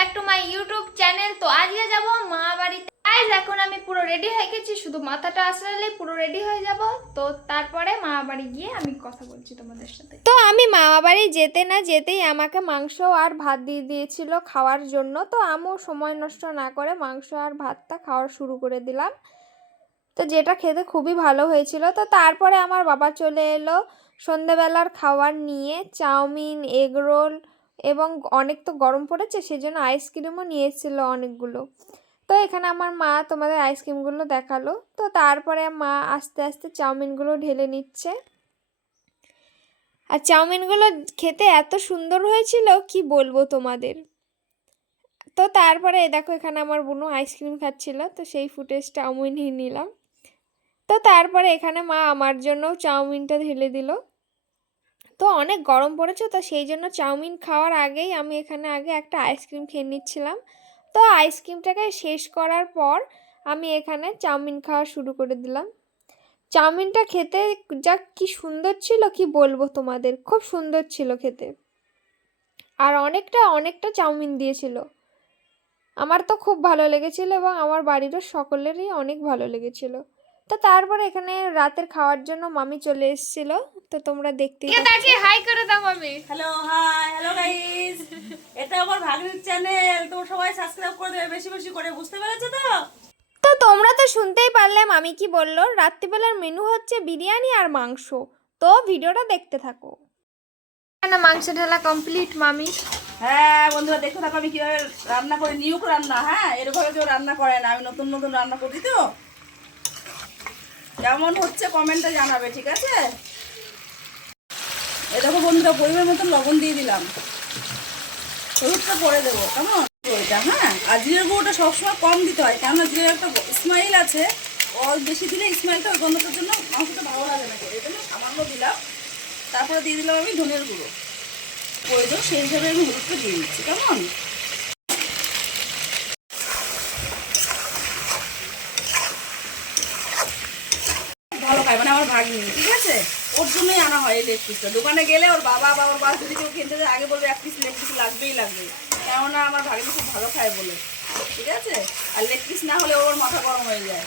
Back to my YouTube channel. তো আজকে যাব মা বাড়িতে। গাইস এখন আমি পুরো রেডি হয়ে গেছি, শুধু মাথাটা আসলে পুরো রেডি হয়ে যাব। তো তারপরে মা বাড়ি গিয়ে আমি কথা বলছি তোমাদের সাথে। তো আমি মামা বাড়ি যেতে না যেতেই আমাকে মাংস আর ভাত দিয়ে দিয়েছিল খাওয়ার জন্য। তো আমিও সময় নষ্ট না করে মাংস আর ভাতটা খাওয়া শুরু করে দিলাম। তো যেটা খেতে খুবই ভালো হয়েছিল। তো তারপরে আমার বাবা চলে এলো সন্ধেবেলার খাবার নিয়ে, চাউমিন, এগ রোল এবং অনেক তো গরম পড়েছে সেজন্য আইসক্রিমও নিয়ে এসেছিলো অনেকগুলো। তো এখানে আমার মা তোমাদের আইসক্রিমগুলো দেখালো। তো তারপরে মা আস্তে আস্তে চাউমিনগুলো ঢেলে নিচ্ছে। আর চাউমিনগুলো খেতে এত সুন্দর হয়েছিল কি বলবো তোমাদের। তো তারপরে দেখো এখানে আমার বোনও আইসক্রিম খাচ্ছিল, তো সেই ফুটেজটা আমি নিয়ে নিলাম। তো তারপরে এখানে মা আমার জন্য চাউমিনটা ঢেলে দিল। তো অনেক গরম পড়েছে, তো সেই জন্য চাউমিন খাওয়ার আগেই আমি এখানে আগে একটা আইসক্রিম খেয়ে নিচ্ছিলাম। তো আইসক্রিমটাকে শেষ করার পর আমি এখানে চাউমিন খাওয়া শুরু করে দিলাম। চাউমিনটা খেতে যা কি সুন্দর ছিল কি বলবো তোমাদের, খুব সুন্দর ছিল খেতে। আর অনেকটা অনেকটা চাউমিন দিয়েছিল। আমার তো খুব ভালো লেগেছিল এবং আমার বাড়িরও সকলেরই অনেক ভালো লেগেছিল। তো তারপরে এখানে রাতের খাওয়ার জন্য মামি চলে এসেছিল, তো তোমরা দেখতেই পাচ্ছ। হাই করে দাও মামি। হ্যালো হাই হ্যালো গাইস, এটা আমার ভাগ্নির চ্যানেল, তো সবাই সাবস্ক্রাইব করে দেবে বেশি বেশি করে, বুঝতে পেরেছো তো? তো তোমরা তো শুনতেই পারলে মামি কি বললো। রাত্রিবেলার মেনু হচ্ছে বিরিয়ানি আর মাংস। তো ভিডিওটা দেখতে থাকো। মাংস ঢালা কমপ্লিট মামি। হ্যাঁ বন্ধুরা, দেখতে থাকো আমি কিভাবে রান্না করে, নিউক রান্না। হ্যাঁ, এরকম কেউ রান্না করে না, আমি নতুন নতুন রান্না করি। তো কেমন হচ্ছে কমেন্টে জানাবে, ঠিক আছে? এই দেখো বন্ধুরা, পরিমাণ মতো লবণ দিয়ে দিলাম, হলুদটা পরে দেবো কেমন ওইটা। হ্যাঁ, আর জিরের গুঁড়োটা সবসময় কম দিতে হয়, কেননা জিরের একটা স্মাইল আছে, বেশি দিলে স্মাইলটা ওই গন্ধটার জন্য মাংসটা ভালো লাগে না, এই জন্য সামান্য দিলাম। তারপরে দিয়ে দিলাম আমি ধনের গুঁড়ো, প্রয়োজন সেই হিসাবে আমি হলুদটা দিয়ে দিচ্ছি কেমন। ভালো খায় মানে আমার ভাগ্নি, ঠিক আছে? ওর জন্যই আনা হয় এই লেগ পিসটা। দোকানে গেলে ওর বাবা বা ওর বাবা যদি কেউ কিনতে যায় আগে বলবে এক পিস লেগ পিস লাগবেই লাগবে, কেননা আমার ভাগ্নি খুব ভালো খায় বলে, ঠিক আছে? আর লেগ পিস না হলে ওর মাথা গরম হয়ে যায়,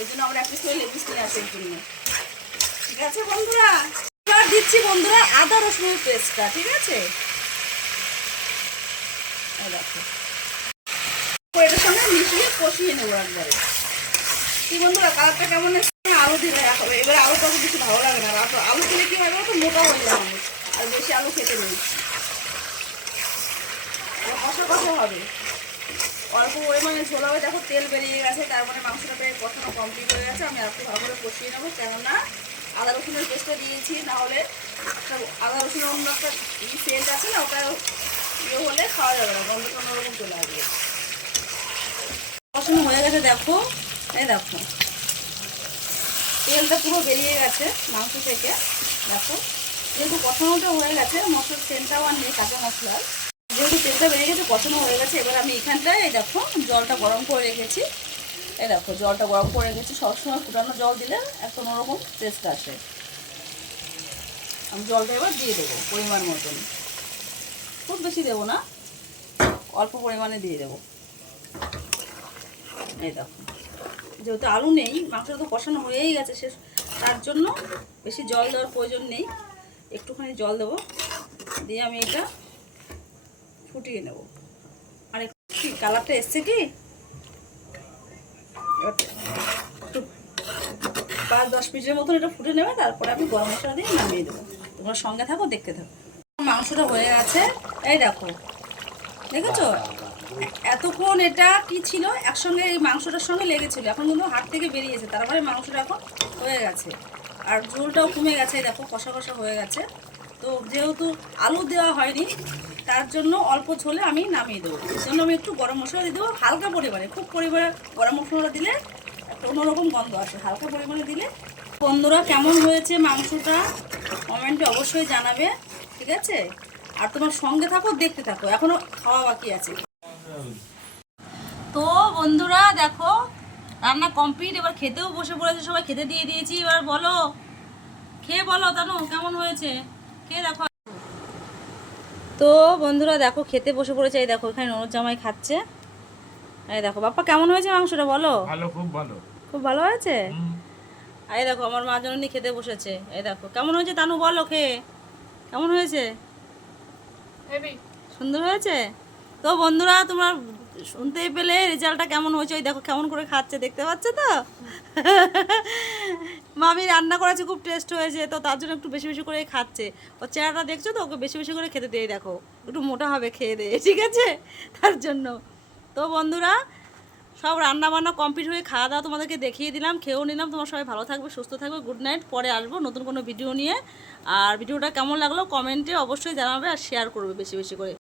এই জন্য আমরা এক পিস করে লেগ পিস কিনে আসি এর জন্য, ঠিক আছে বন্ধুরা? এবার দিচ্ছি বন্ধুরা আদা রসুনের পেস্টটা, ঠিক আছে? দেখো এটার সঙ্গে মিশিয়ে কষিয়ে নেবো একবারে। কি বন্ধুরা, কালারটা কেমন এসছে? আলু দিলে হবে, এবার আলুটা বেশি ভালো লাগে না। আলু দিলে কি হয় বলতো, মোটা হয়ে যায় মানুষ, আর বেশি আলু খেতে নেই। কষা কষা হবে, অল্প পরিমাণে ঝোল হবে। দেখো তেল বেরিয়ে গেছে, তারপরে মাংসটা প্রায় কষানো কমপ্লিট হয়ে গেছে। আমি একটু ভালো করে কষিয়ে নেবো, কেননা আদা রসুনের পেস্টটা দিয়েছি, নাহলে আদা রসুনের অন্য একটা সেন্ট আছে না, ওটা ইয়ে হলে খাওয়া যাবে না, গন্ধটা অন্যরকম চলে আসবে। কষানো হয়ে গেছে দেখো, এই দেখো তেলটা পুরো বেরিয়ে গেছে মাংস থেকে। দেখো যেহেতু কষানোটা হয়ে গেছে, মশলার সেন্টটাও আর নেই কাঁচা মশলার, যেহেতু তেলটা বেরিয়ে গেছে কষানো হয়ে গেছে। এবার আমি এখানটায় এই দেখো জলটা গরম করে রেখেছি, এই দেখো জলটা গরম করে রেখেছি। সবসময় ফুটানো জল দিলে একটা অন্যরকম টেস্ট আসে। আমি জলটা এবার দিয়ে দেবো পরিমাণ মতন, খুব বেশি দেবো না, অল্প পরিমাণে দিয়ে দেবো। এই দেখো যেহেতু আলু নেই, মাংসটা তো কষানো হয়েই গেছে শেষ, তার জন্য বেশি জল দেওয়ার প্রয়োজন নেই, একটুখানি জল দেবো, দিয়ে আমি এটা ফুটিয়ে নেব। আর একটু কালারটা এসছে কি, একটু 5-10 মিনিটের মতন এটা ফুটে নেবে, তারপরে আমি গরম মশলা দিয়ে নামিয়ে দেবো। তোমরা সঙ্গে থাকো, দেখতে থাকো। মাংসটা হয়ে গেছে, এই দেখো দেখেছো? এতক্ষণ এটা কি ছিল, একসঙ্গে এই মাংসটার সঙ্গে লেগেছিল, এখন কিন্তু হাত থেকে বেরিয়েছে, তারপরে মাংসটা এখন হয়ে গেছে। আর ঝোলটাও কমে গেছে, দেখো কষা কষা হয়ে গেছে। তো যেহেতু আলু দেওয়া হয়নি, তার জন্য অল্প ঝোলে আমি নামিয়ে দেবো। এর জন্য আমি একটু গরম মশলা দিয়ে দেবো হালকা পরিমাণে, খুব পরিমাণে গরম মশলা দিলে একটা অন্যরকম গন্ধ আসে, হালকা পরিমাণে দিলে। বন্ধুরা কেমন হয়েছে মাংসটা কমেন্টে অবশ্যই জানাবে, ঠিক আছে? আর তোমার সঙ্গে থাকো, দেখতে থাকো, এখনো খাওয়া বাকি আছে। তো বন্ধুরা দেখো রান্না কমপ্লিট, এবার খেতেও বসে পড়েছে সবাই, খেতে দিয়ে দিয়েছি। এবার বলো, খেয়ে বলো তানু কেমন হয়েছে, খেয়ে দেখো। তো তো বন্ধুরা দেখো খেতে বসে পড়েছে, এই দেখো এখানে ননদ জামাই খাচ্ছে। এই দেখো বাপ্পা কেমন হয়েছে মাংসটা বলো? ভালো, খুব ভালো। খুব ভালো হয়েছে। হুম। আর এই দেখো আমার মা জননী খেতে বসেছে। এই দেখো কেমন হয়েছে তানু বলো, খেয়ে কেমন হয়েছে? সুন্দর হয়েছে। তো বন্ধুরা তোমরা শুনতেই পেলে রেজাল্টটা কেমন হয়েছে, ওই দেখো কেমন করে খাচ্ছে, দেখতে পাচ্ছ তো? মামি রান্না করেছে, খুব টেস্ট হয়েছে, তো তার জন্য একটু বেশি বেশি করে খাচ্ছে। ওর চেহারাটা দেখছো তো, ওকে বেশি বেশি করে খেতে দিয়ে দেখো, একটু মোটা হবে খেয়ে দিয়ে, ঠিক আছে? তার জন্য তো বন্ধুরা সব রান্না বান্না কমপ্লিট হয়ে খাওয়া দাওয়া তোমাদেরকে দেখিয়ে দিলাম, খেয়েও নিলাম। তোমার সবাই ভালো থাকবে, সুস্থ থাকবে, গুড নাইট। পরে আসবো নতুন কোনো ভিডিও নিয়ে। আর ভিডিওটা কেমন লাগলো কমেন্টে অবশ্যই জানাবে, আর শেয়ার করবে বেশি বেশি করে।